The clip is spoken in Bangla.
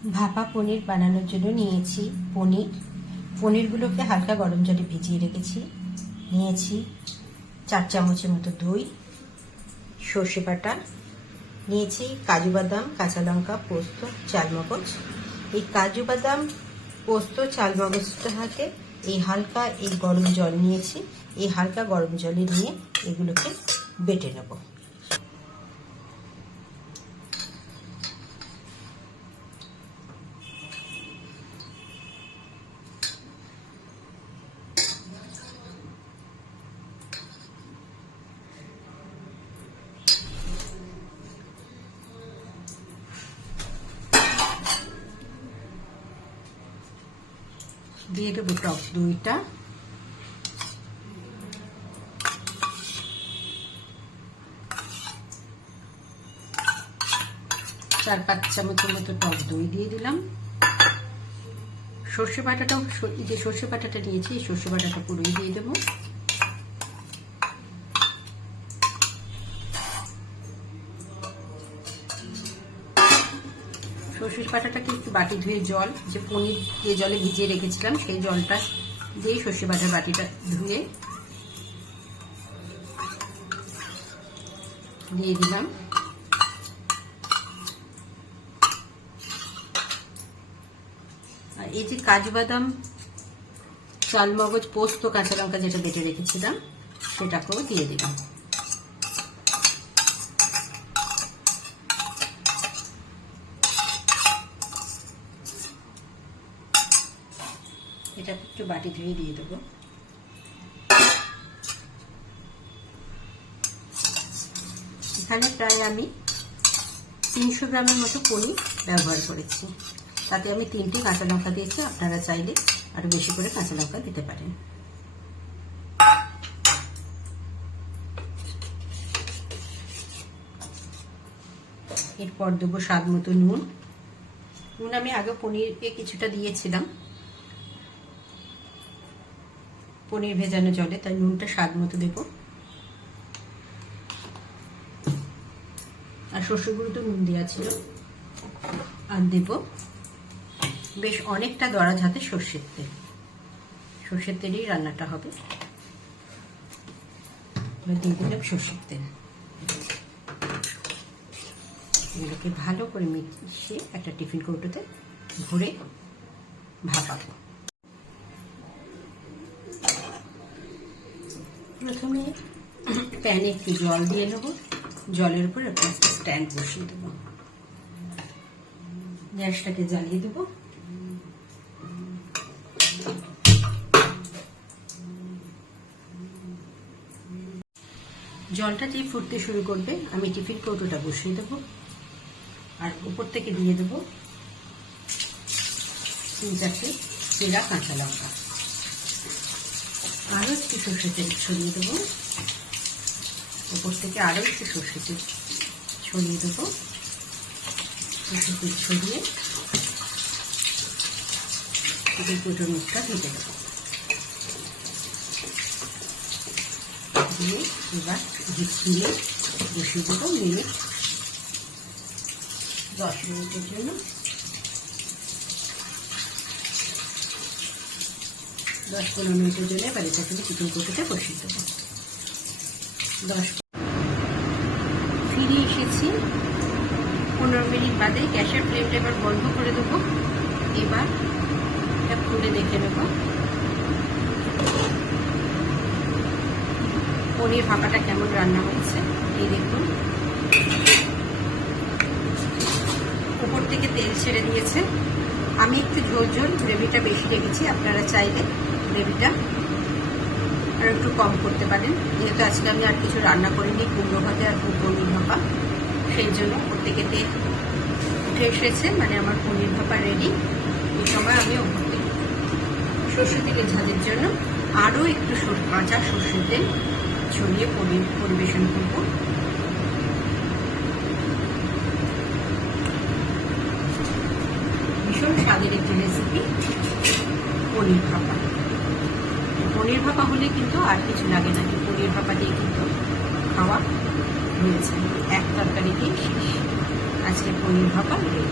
ভাপা পনির বানানোর জন্য নিয়েছি পনিরগুলোকে হালকা গরম জলে ভিজিয়ে রেখেছি। নিয়েছি 4 চামচের মতো দই, সর্ষে বাটা, নিয়েছি কাজু বাদাম, কাঁচা লঙ্কা, পোস্ত, চালমগজ। এই কাজু বাদাম, পোস্ত, চালমগজটাকে এই গরম জল নিয়েছি। এই হালকা গরম জলে নিয়ে এগুলোকে বেটে নেব। দিয়ে দেবো টক দইটা, চার 5 চামচের মতো টক দই দিয়ে দিলাম। সর্ষে বাটাটাও, যে সর্ষে বাটাটা নিয়েছি এই সর্ষে বাটাটা পুরোই দিয়ে দেবো। সর্ষে বাটাটাকে একটু বাটি ধুয়ে জল, যে পনির যে জলে ভিজিয়ে রেখেছিলাম সেই জলটা দিয়ে সর্ষে বাটার বাটিটা ধুয়ে দিয়ে দিলাম। আর এই যে কাজু বাদাম, চালমগজ, পোস্ত, কাঁচা লঙ্কা যেটা বেটে রেখেছিলাম সেটাকেও দিয়ে দিলাম। এটা একটু বাটি ধুয়ে দিয়ে দেবো। এখানে প্রায় আমি 300 গ্রামের মতো পনির ব্যবহার করেছি। তাতে আমি 3টে কাঁচা লঙ্কা দিয়েছি, আপনারা চাইলে আরো বেশি করে কাঁচা লঙ্কা দিতে পারেন। এরপর দেবো স্বাদ মতো নুন। আমি আগে পনিরকে কিছুটা দিয়েছিলাম পনির ভেজানো জলে, তাই নুনটা স্বাদ মতো দেব। আর সর্ষে গুঁড়ো তো নুন দেওয়া ছিল। আর দেব বেশ অনেকটা দরা ঝাতে সর্ষের তেল। সর্ষের তেলেই রান্নাটা হবে। দিয়ে দিলাম সর্ষের তেল। এগুলোকে ভালো করে মিশিয়ে একটা টিফিন কৌটোতে ভরে ভাপাবো। প্রথমে প্যানে একটু জল দিয়ে নেব। জলের উপর একটা স্ট্যান্ড বসিয়ে দেবো। গ্যাসটাকে জ্বালিয়ে দেবো। জলটা যেই ফুটতে শুরু করবে আমি টিফিন কৌটোটা বসিয়ে দেবো। আর উপর থেকে দিয়ে দেবো 3-4টে চেরা কাঁচা লঙ্কা। আরো একটু সর্ষে তেল ছড়িয়ে দেবো। উপর থেকে আরো একটু সর্ষে তেল ছড়িয়ে দেবো। সর্ষে তেল ছড়িয়ে টিফিন কৌটোর মুখটা ঢেকে দেবো। দিয়ে এবার দিয়ে বসিয়ে দেবো 10 মিনিটের জন্য। 10-15 মিনিটের জন্য এবার এটাকে টিফিন কৌটোতে বসিয়ে দেবো। ফিরে এসেছি 15 মিনিট বাদে। গ্যাসের ফ্লেমটা এবার বন্ধ করে দেবো। এবার এটা খুলে দেখে নেব পনির ভাপাটা কেমন রান্না হচ্ছে। এই দেখুন উপর থেকে তেল ছেড়ে দিয়েছে। আমি একটু ঝোল ঝোল গ্রেভিটা বেশি রেখেছি, আপনারা চাইলে গ্রেভিটা আর একটু কম করতে পারেন। যেহেতু আজকে আমি আর কিছু রান্না করিনি, কুমড়ো ভাতে আর পনির ভাপা, সেই জন্য উপর থেকে তেল উঠে এসেছে, মানে আমার পনির ভাপা রেডি। এই সময় আমি উপর থেকে সর্ষে তেলের ঝাঁজের জন্য আরও একটু কাঁচা সর্ষের তেল ছড়িয়ে পরিবেশন করব। ভীষণ স্বাদের একটি রেসিপি পনির ভাপা। পনির ভাপা হলে কিন্তু আর কিছু লাগে না, পনির ভাপা দিয়ে কিন্তু খাওয়া হয়েছে। এক তরকারিতেই শেষ আজকে পনির ভাপা রেডি।